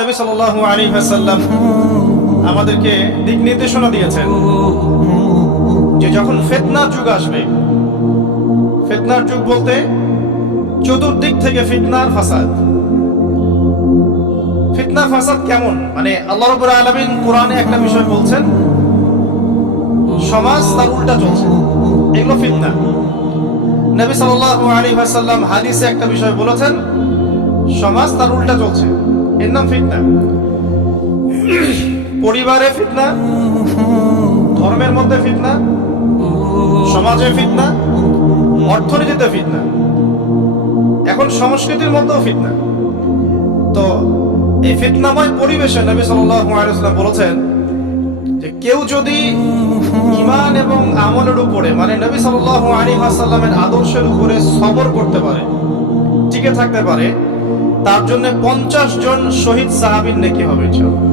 নবী সাল্লাল্লাহু আলাইহি ওয়াসাল্লাম আমাদেরকে দিক নির্দেশনা দিয়েছেন যে যখন ফিতনার যুগ আসবে, ফিতনার যুগ বলতে চতুর্দিক থেকে ফিতনার ফাসাদ। ফিতনা ফাসাদ কেমন, মানে আল্লাহ রাব্বুল আলামিন কোরআনে একটা বিষয় বলছেন, সমাজ তার উল্টা চলছে, এগুলো ফিতনা। নবী সাল্লাল্লাহু আলাইহি ওয়াসাল্লাম হাদিসে একটা বিষয় বলেছেন, সমাজ তার উল্টা চলছে, এর নাম ফিতনা। পরিবারে ফিতনা, ধর্মের মধ্যে ফিতনা, সমাজে ফিতনা, অর্থনীতিতে ফিতনা, এখন সংস্কৃতির মধ্যেও ফিতনা। তো এই ফিতনাময় পরিবেশে নবী সাল্লাল্লাহু আলাইহি ওয়াসাল্লাম বলেছেন যে কেউ যদি ঈমান এবং আমলের উপরে, মানে নবী সাল্লাল্লাহু আলাইহি ওয়াসাল্লামের আদর্শের উপরে সবর করতে পারে, টিকে থাকতে পারে, তার জন্য 50 জন শহীদ সাহাবীর নেকি হবে ইনশাআল্লাহ।